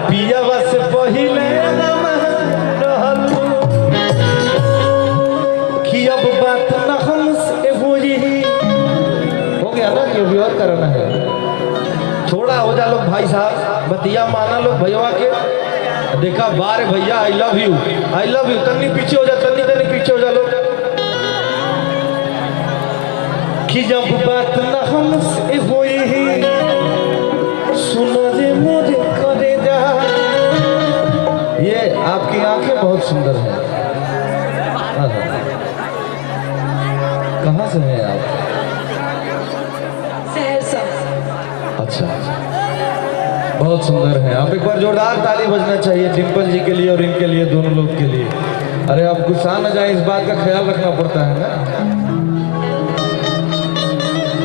पियावा से पहिले कि अब बात न हमसे हुई। हो गया ना, ये भी और करना है। थोड़ा हो जा लो भाई साहब, बतिया माना लो भैया के। देखा बार भैया I love you, I love you. तन्नी पीछे हो जा, तन्नी तन्नी पीछे हो जा लो। कि जब बात न हमसे हुई सुनो रे मोरे करे जा। ये आपकी आंखें बहुत सुंदर हैं। कहाँ से हैं आप? सहरसा। अच्छा, बहुत सुंदर हैं आप। एक बार जोरदार ताली बजना चाहिए डिम्पल जी के लिए और इनके लिए, दोनों लोग के लिए। अरे आप गुस्सा न जाए, इस बात का ख्याल रखना पड़ता है ना।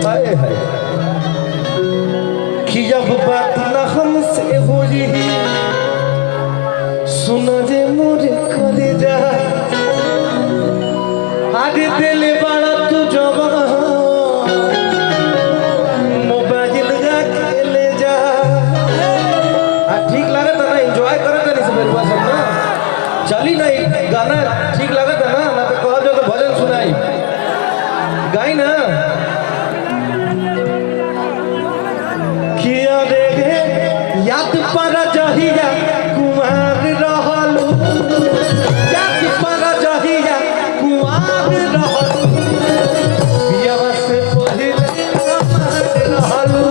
हाय हाय कि जब बात न हमसे हुई सुन रे मोरे करे जा। आगे दिल बड़ा तू जवान मोबाइल लगा के ले जा। ठीक लगा था ना, एंजॉय करा था नहीं सब सब ना। चली नहीं गाना ठीक लगा था ना, ना तो कह दो तो भजन सुनाई गाई ना। किया रे याद पर जहिया कुमार रहलू, याद पर जहिया कुमार रहलू। पियावा से पहिले कुमार रहलू,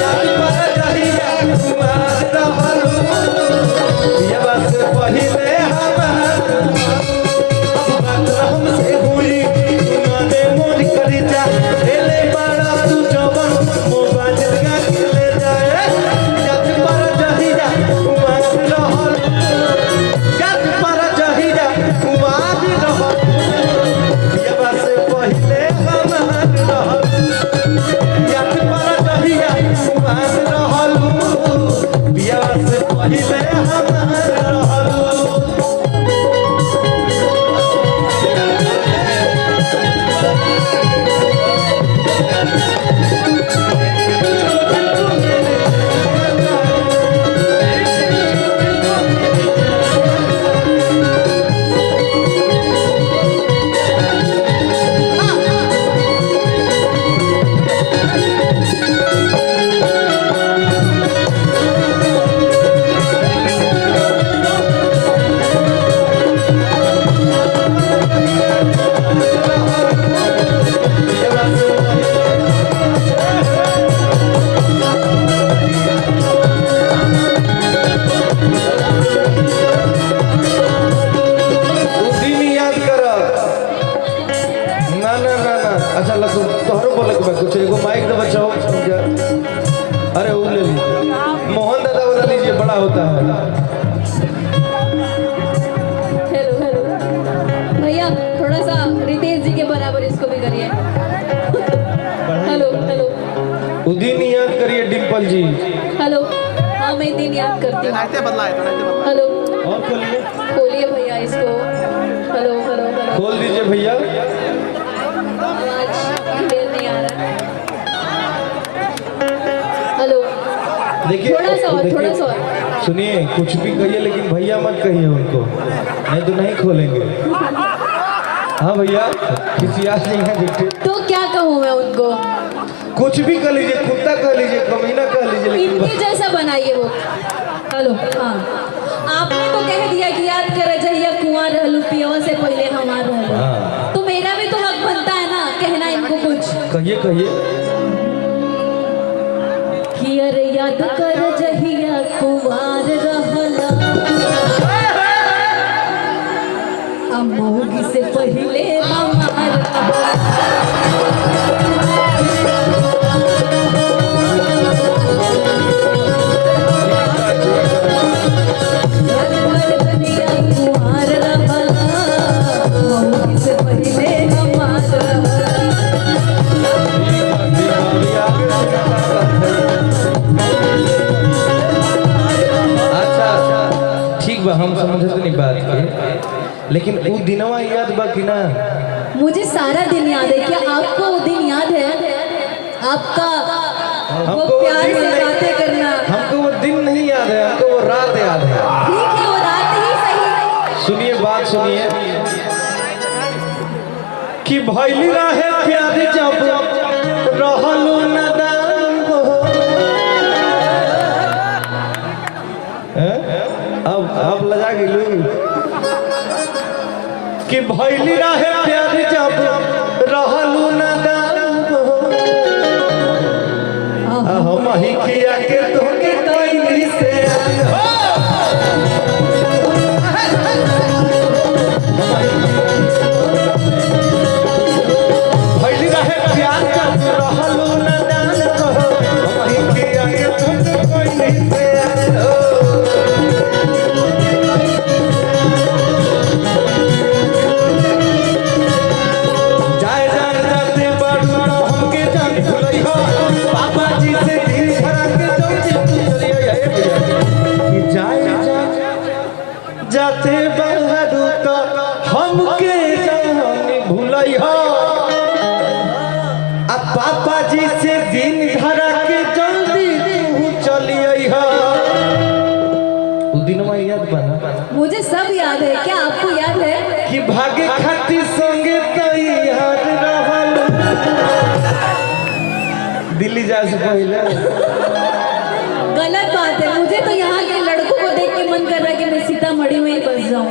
याद पर जहिया कुमार रहलू। पियावा से पहिले हमार बात हमसे हुई सुना दे मोर कर जा। एले बड़ा तू जवान मोबाइल लगा के ले जाए। याद पर जहिया कुमार रहलू, याद पर जहिया कुमार रहलू। पियावा से पहिले हमार रहलू, याद पर जहिया कुमार रहलू। पियावा से पहिले हमार रहलू। अच्छा लग तोहरो बोले के कुछ एगो माइक दे बचाओ। अरे वो ले ली, मोहन दादा वाला लीजिए, बड़ा होता है। हेलो हेलो भैया, थोड़ा सा रितेश जी के बराबर इसको भी करिए। हेलो हेलो उदिन याद करिए डिम्पल जी। हेलो। हाँ मैं दिन याद करती हूँ। हेलो और खोलिए, खोलिए भैया इसको। हेलो हेलो हेलो खोल दीजिए भैया। आवाज क्लियर नहीं आ रहा। हेलो देखिए थोड़ा सा और, देखिए, थोड़ा सा और। सुनिए कुछ भी कहिए लेकिन भैया मत कहिए उनको, नहीं तो नहीं खोलेंगे। हाँ भैया किसी आज नहीं है झूठे। तो क्या कहूँ मैं उनको? कुछ भी कह लीजिए, कुत्ता कह लीजिए, कमीना कह लीजिए, लेकिन इनके जैसा बनाइए वो। हेलो हाँ, आपने तो कह दिया कि याद करे जहिया कुआं रहलू, पियवा से पहले हमार रहलू। हाँ। तो मेरा भी तो हक बनता है ना कहना इनको कुछ। कहिए कहिए। कि अरे याद कर जहिया कुमार रहला, अमौगी से पहले हमार हम समझते नहीं बात के, लेकिन वो दिनवा याद बा कि ना? मुझे सारा दिन याद है। क्या आपको वो दिन याद है? आपका वो प्यार से बातें करना। हमको वो दिन नहीं याद याद है, हमको वो रात याद है। ठीक है, वो रात ही सही। सुनिए बात सुनिए कि भैली रहे प्यार जब रहलू नदान हो। अब लजा गेलू कि भैली रहे प्यार जब रहलू नदान हो। हम ही किया के तोके कैली से भैली रहे प्यार जब रहलू नदान हो। हम ही किया के तोके कैली से जाए जान जाते बड़ू हमके जान भुलई हो। पापा जी से दिल भरा के जौजी चलिए कि जाए जान जाते बड़ू तो हमके जान भुलई हो। अब पापा जी से दिन भरा के जल्दी तू चलिए हो। उ दिन में याद बना मुझे सब याद है, क्या आपको याद है? कि भागे खाती संगे तैयार रहल। दिल्ली जा से पहले गलत बात है, मुझे तो यहाँ के लड़कों को देख के मन कर रहा है कि मैं सीतामढ़ी में ही बस जाऊं,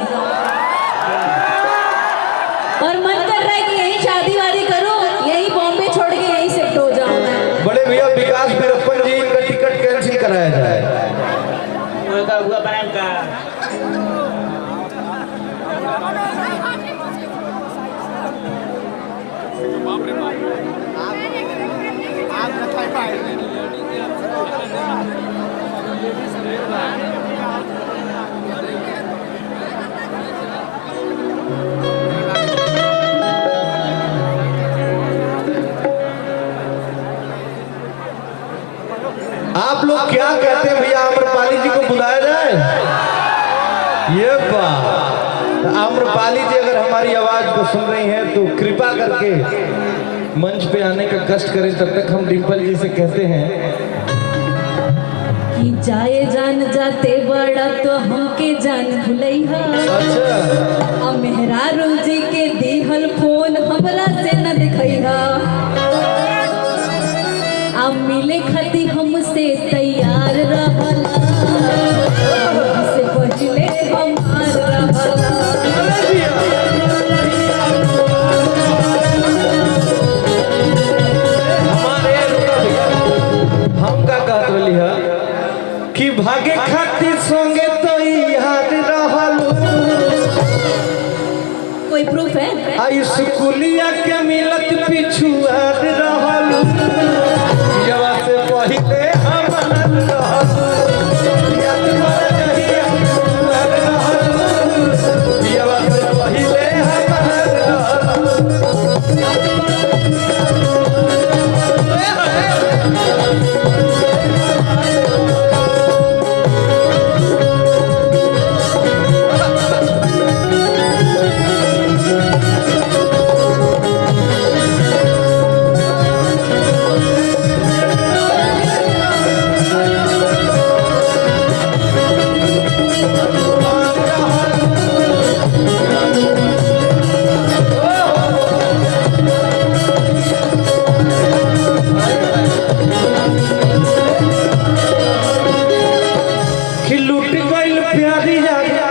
और मन कर रहा है कि यहीं शादी वादी करूं, यहीं बॉम्बे छोड़ के यहीं शिफ्ट हो जाऊं मैं। बड़े भैया विकास वीरप्पन जी का टिकट कैंसिल कराया जाए। आप लोग क्या कहते हैं भैया, आम्रपाली जी को बुलाया जाए? ये बात, आम्रपाली जी अगर हमारी आवाज को सुन रही हैं तो कृपा करके मंच पे आने का कष्ट करें। तब तक हम डिम्पल जी से कहते हैं कि जाए जान जाते बड़ा तो हमके जान भुलैहा। अच्छा, अब मेहरारू जी के दिहल फोन हमरा से न दिखैहा। अब मिले खती हमसे तैयार रहला, से पहले हमार रहला। हमारे हम का कहत रही है कि भागे खातिर संगे तो याद रहल। कोई प्रूफ है? आई स्कूलिया के मिलत पिछुआ रहल। यवा से पहिले हम रहल। याद कर जहिया रहल। यवा से पहिले हम कि लूट गइल प्यारी जागा,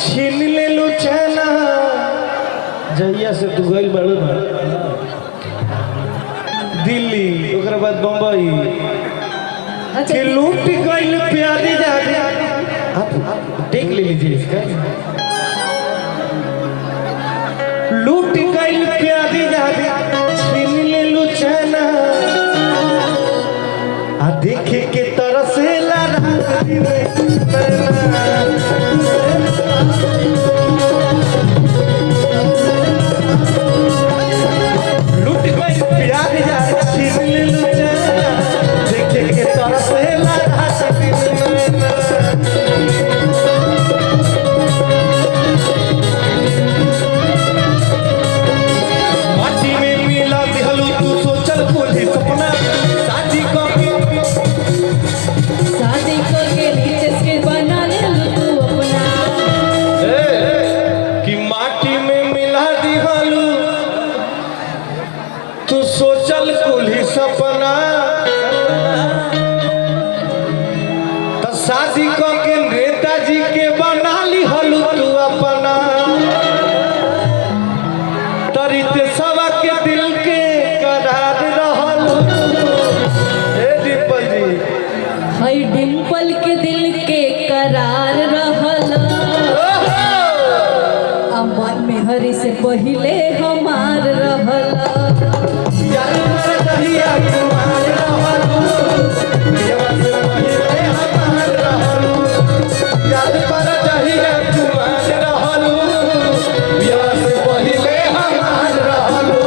छीन ले लो चैना। जहिया से तू गइल बाड़ू ना दिल्ली, ओकरा बाद बम्बई, अच्छा, कि लूट गइल प्यारी जागा। आप देख ले लीजिए इसका। लूट गइल प्यारी जागा, छीन ले लो चैना। आ देखे के तरसेला रात दिन नैना। लूट गइल प्यारी जागा, छीन ले लो चैना। देखे के तरसेला रात दिन नैना। माटी में मिला दिहलू तू सोचल कोली सपना। शादी को शादी को के लिए शादी क के नेताजी के बना ली हलू तू अपना तरीते सवा के दिल के करार रहल ए डिम्पल जी हई डिम्पल के दिल के करार रहल अमन में हरी से पहले हमार रहल यार मर दहिया कुमार रहलू देवा से पहिले हमार रहलू याद पर दहिया कुमार रहलू देवा से पहिले हमार रहलू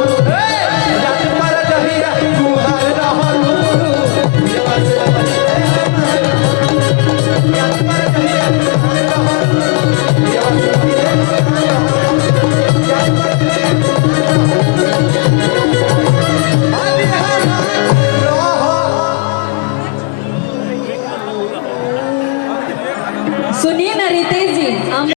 याद पर दहिया कुमार रहलू देवा से पहिले हमार रहलू याद पर दहिया कुमार रहलू देवा से पहिले हमार रहलू याद पर सुनिए ना रितेश जी हम